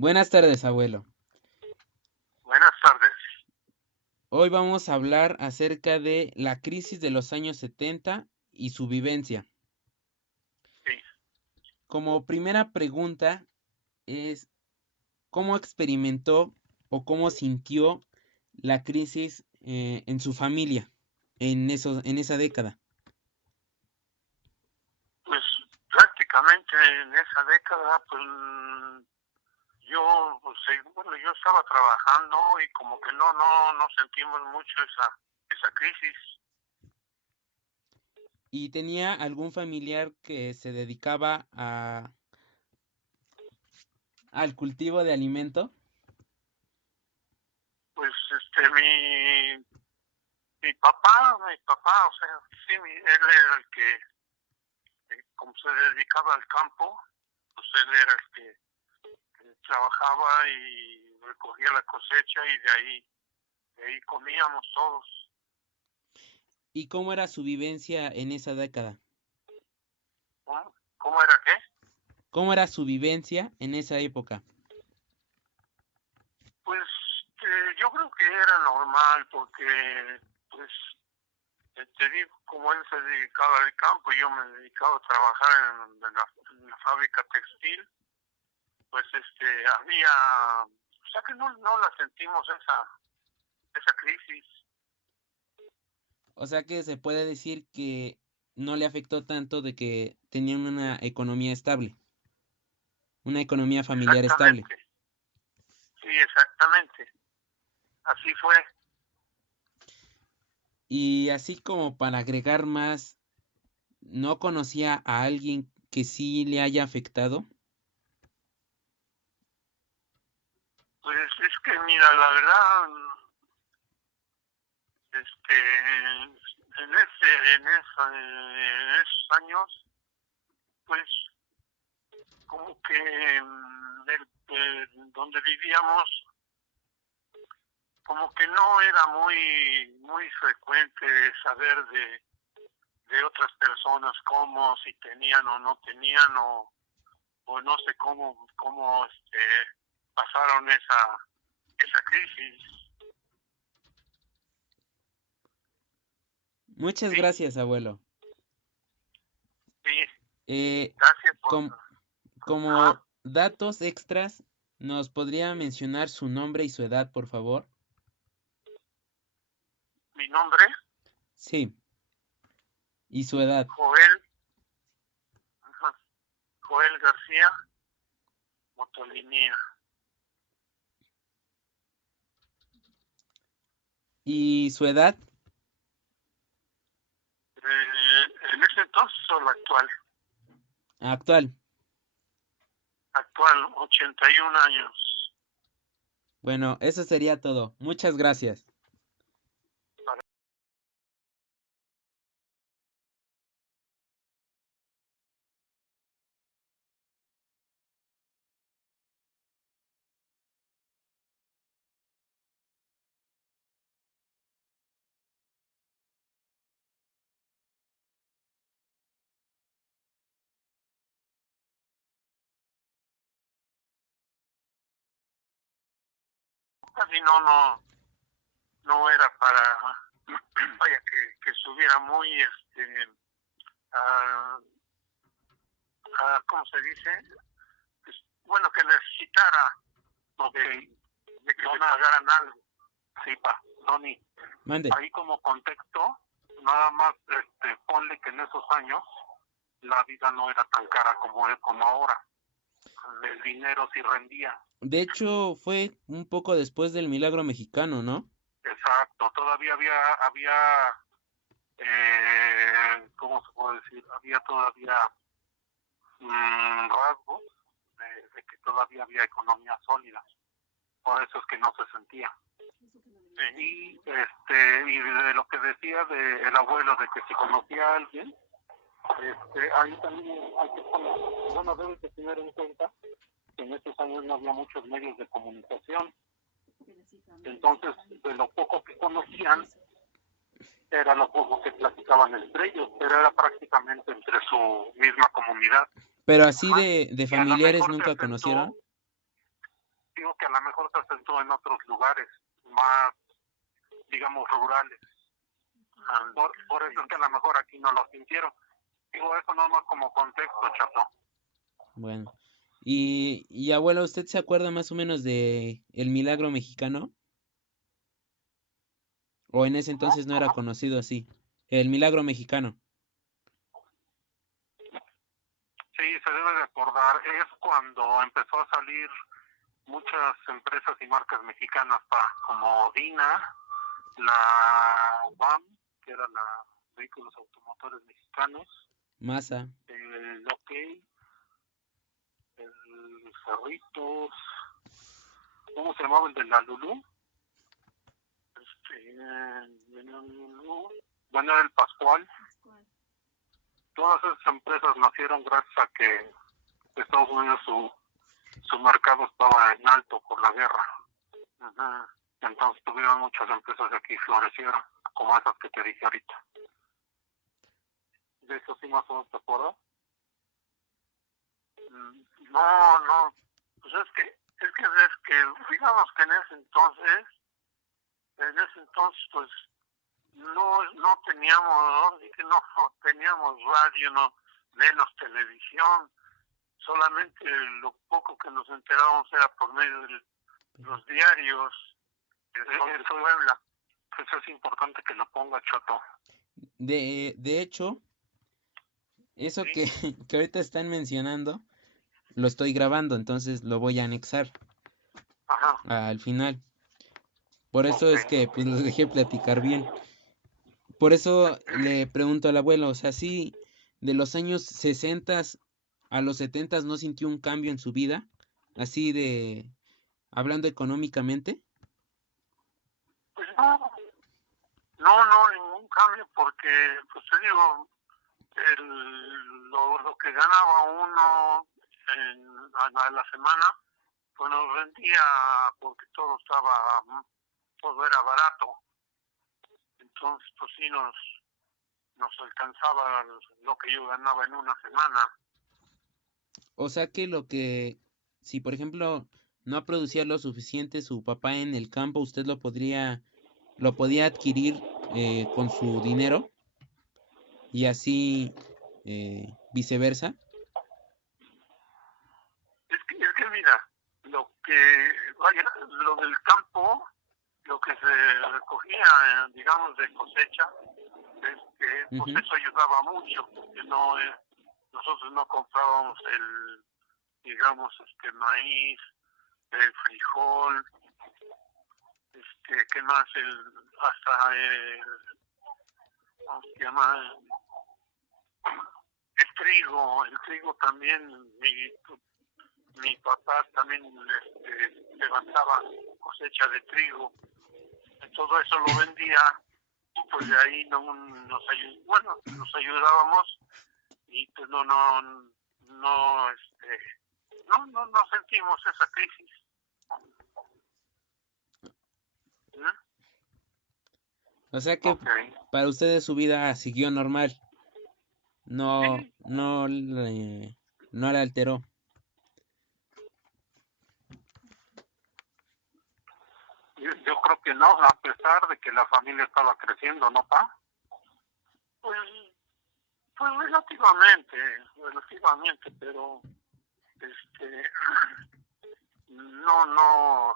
Buenas tardes, abuelo. Buenas tardes. Hoy vamos a hablar acerca de la crisis de los años 70 y su vivencia. Sí, Como primera pregunta es, ¿cómo experimentó o cómo sintió la crisis en su familia en esa década? pues prácticamente en esa década, pues yo estaba trabajando y como que no sentimos mucho esa crisis. ¿Y tenía algún familiar que se dedicaba al cultivo de alimento? Pues mi papá, o sea, sí, él era el que, como se dedicaba al campo, pues él era el que trabajaba y recogía la cosecha y de ahí comíamos todos. ¿Y cómo era su vivencia en esa década? ¿Cómo era qué? ¿Cómo era su vivencia en esa época? Pues yo creo que era normal porque, pues, te digo, como él se dedicaba al campo y yo me dedicaba a trabajar en la fábrica textil, pues o sea que no la sentimos esa crisis. O sea que se puede decir que no le afectó tanto de que tenían una economía estable, una economía familiar estable. Exactamente, sí, exactamente, así fue. Y así como para agregar más, ¿no conocía a alguien que sí le haya afectado? Pues es que, mira, la verdad, en esos años, pues como que donde vivíamos, como que no era muy frecuente saber de otras personas cómo, si tenían o no tenían, o no sé cómo pasaron esa crisis. Muchas Sí, gracias, abuelo. sí, Eh, gracias por... com- Ajá, Como datos extras, ¿nos podría mencionar su nombre y su edad, por favor? mi nombre, Sí, y su edad. Joel, ajá, Joel García Motolinía. ¿Y su edad? En ese entonces o la actual, Actual. actual, 81 años. Bueno, eso sería todo. Muchas gracias. Casi no era para, vaya, que estuviera muy, ah, ¿cómo se dice? Pues, bueno, que necesitara o de que le pagaran algo. Sí, Tony, Mande. ahí como contexto, nada más ponle que en esos años la vida no era tan cara como es como ahora. El dinero sí rendía. De hecho, fue un poco después del milagro mexicano, ¿no? Exacto, todavía había ¿cómo se puede decir? Había todavía rasgos de que todavía había economía sólida, por eso es que no se sentía. Y de lo que decía el abuelo, de que si conocía a alguien, ahí también hay que poner, bueno, debes de tener en cuenta que en estos años no había muchos medios de comunicación, entonces de lo poco que conocían, era lo poco que platicaban entre ellos, pero era prácticamente entre su misma comunidad. Pero así Ajá. de Y a lo familiares mejor se nunca acentuó, conocieron. que a lo mejor se asentó en otros lugares más, digamos, rurales. Por eso es que a lo mejor aquí no lo sintieron. Digo, eso no más como contexto, Chato. Bueno. Y abuela, ¿usted se acuerda más o menos de el milagro mexicano? ¿O en ese entonces no era ¿Cómo? conocido así? El milagro mexicano. Sí, se debe de acordar. Es cuando empezó a salir muchas empresas y marcas mexicanas, como Dina, la BAM, que era la Vehículos Automotores Mexicanos, Masa. el OK, el Cerritos, ¿cómo se llamaba el de la Lulú? Bueno, era el Pascual. Todas esas empresas nacieron gracias a que Estados Unidos su mercado estaba en alto por la guerra. Uh-huh. Entonces tuvieron muchas empresas de aquí florecieron, como esas que te dije ahorita. ¿De eso sí más o menos te acuerdas? No, pues digamos que en ese entonces pues no teníamos radio, no menos televisión, solamente lo poco que nos enterábamos era por medio de los diarios de Puebla. Eso es importante que lo ponga, Chato. De hecho, eso ¿Sí? que, que ahorita están mencionando, lo estoy grabando, entonces lo voy a anexar Ajá. al final. Por eso es que Okay. pues los dejé platicar bien. Por eso le pregunto al abuelo, o sea, sí, de los años 60 a los 70 no sintió un cambio en su vida, así de, hablando económicamente. Pues no, ningún cambio, porque, pues te digo, lo que ganaba uno a la semana, pues nos rendía porque todo era barato. Entonces, pues sí nos alcanzaba lo que yo ganaba en una semana. O sea que si por ejemplo no producía lo suficiente su papá en el campo, usted lo podía adquirir con su dinero y así viceversa. Es que mira, lo del campo, lo que se recogía, digamos, de cosecha, pues Ujú. eso ayudaba mucho, porque nosotros no comprábamos digamos, maíz, el frijol, ¿qué más? Hasta ¿cómo se llama? El trigo también, mi papá también levantaba cosecha de trigo, todo eso lo vendía, y pues de ahí nos ayudábamos, y pues no sentimos esa crisis. ¿Mm? O sea que Okay. para ustedes su vida siguió normal, no, Sí, no la alteró. yo creo que no, a pesar de que la familia estaba creciendo, ¿no, pa? Pues, pues relativamente, pero no,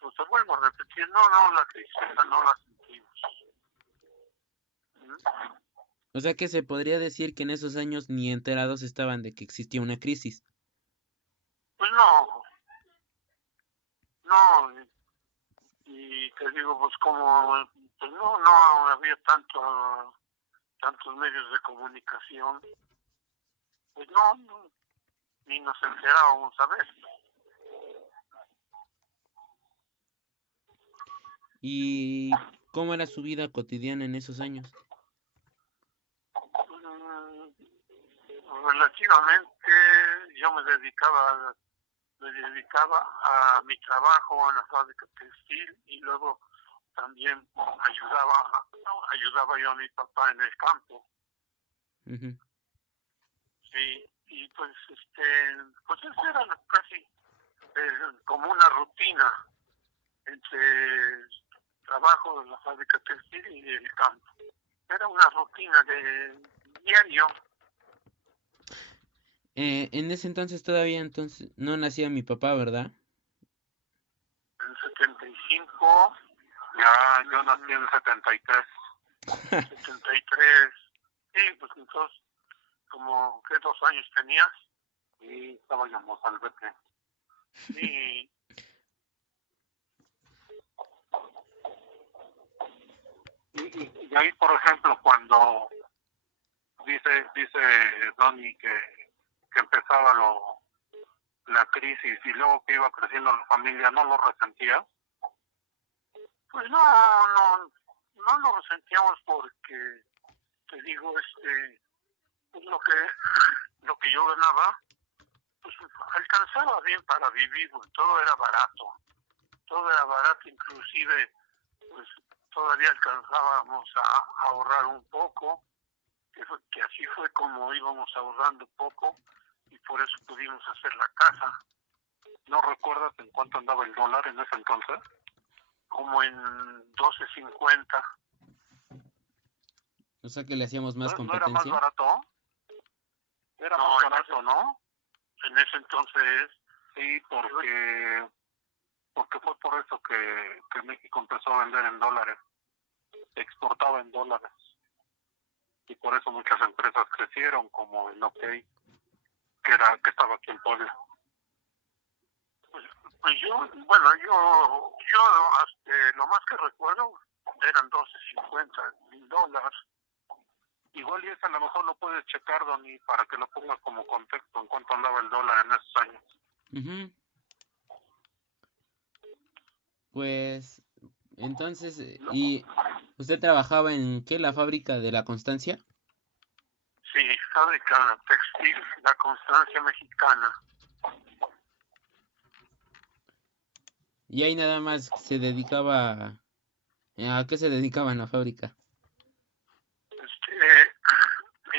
pues te vuelvo a repetir, la tristeza no la sentimos. ¿Mm? O sea que se podría decir que en esos años ni enterados estaban de que existía una crisis. Pues no, y te digo, pues como, pues no había tantos medios de comunicación, pues ni nos enterábamos a ver. ¿Y cómo era su vida cotidiana en esos años? Relativamente yo me dedicaba a mi trabajo en la fábrica textil, y luego también ayudaba yo a mi papá en el campo. Ujú. Sí, y pues pues eso era casi como una rutina entre el trabajo de la fábrica textil y el campo. Era una rutina de diario. En ese entonces todavía entonces no nacía mi papá, ¿verdad? En 75, ya yo nací en 73. 73, sí, pues entonces, como que 2 años tenías, y estábamos al vete. Y, y ahí, por ejemplo, cuando dice Donny que empezaba la crisis y luego que iba creciendo la familia, ¿no lo resentía? Pues no lo resentíamos porque, te digo, pues lo que yo ganaba, pues alcanzaba bien para vivir, porque todo era barato, inclusive, pues todavía alcanzábamos a ahorrar un poco, que así fue como íbamos ahorrando poco, y por eso pudimos hacer la casa. ¿No recuerdas en cuánto andaba el dólar en ese entonces? Como en 12.50. O sea que le hacíamos más ¿No era más competencia. barato? Era más barato, ¿no? En ese entonces, sí, porque fue por eso que México empezó a vender en dólares, exportaba en dólares, y por eso muchas empresas crecieron, como el OK, que estaba aquí en Puebla. Pues yo lo más que recuerdo eran 12.50 $1,000. Igual y eso a lo mejor lo puedes checar, Donny, para que lo pongas como contexto en cuánto andaba el dólar en esos años. Ujú. Pues entonces, ¿y usted trabajaba en qué? ¿La fábrica de la Constancia? Sí, fábrica textil, la Constancia Mexicana. Y ahí nada más se dedicaba ¿a qué se dedicaba en la fábrica?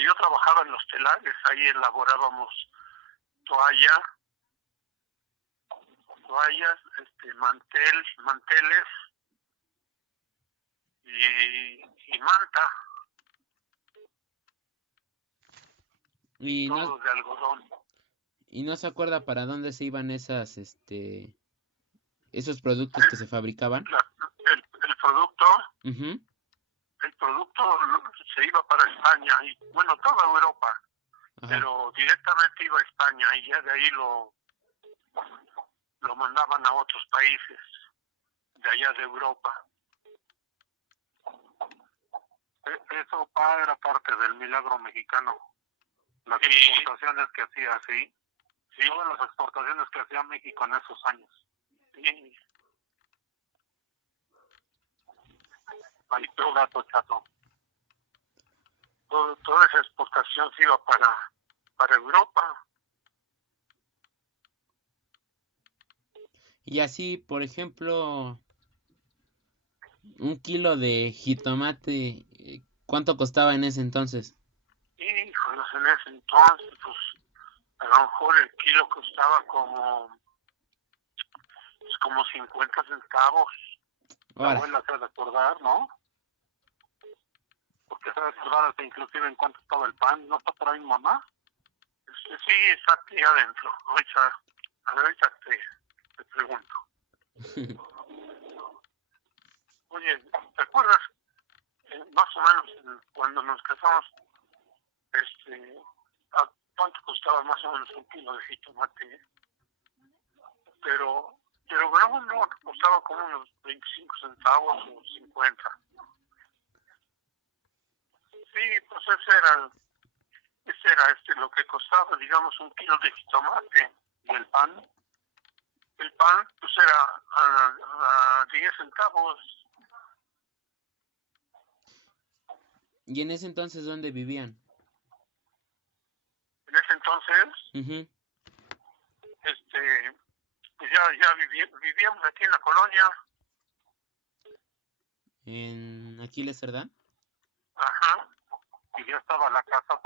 Yo trabajaba en los telares, ahí elaborábamos toallas, manteles y manta, Y no, todos de algodón. y no se acuerda para dónde se iban esos productos que se fabricaban. El producto, Ujú. el producto se iba para España y bueno, toda Europa, Ajá. pero directamente iba a España y ya de ahí lo mandaban a otros países de allá de Europa. Eso era parte del milagro mexicano. Las exportaciones que hacía, sí. Todas las exportaciones que hacía México en esos años. Sí. Ahí tu dato, chato. Toda esa exportación se iba para Europa. Y así, por ejemplo, un kilo de jitomate, ¿cuánto costaba en ese entonces? Híjoles, en ese entonces, pues, a lo mejor el kilo costaba como 50 centavos. La Ahora, abuela se ha de acordar, ¿no? Porque se ha de acordar hasta inclusive en cuánto estaba el pan. ¿No está por ahí mamá? Sí, está aquí adentro. Ahorita te pregunto. Oye, ¿te acuerdas más o menos cuando nos casamos, a cuánto costaba más o menos un kilo de jitomate? Pero no, costaba como unos 25 centavos o 50. Sí, pues ese era lo que costaba, digamos, un kilo de jitomate. Y el pan, pues era a 10 centavos. ¿y en ese entonces dónde vivían? En ese entonces, Ujú. pues ya vivíamos aquí en la colonia. ¿En Aquiles Cerdán? Ajá. Y ya estaba la casa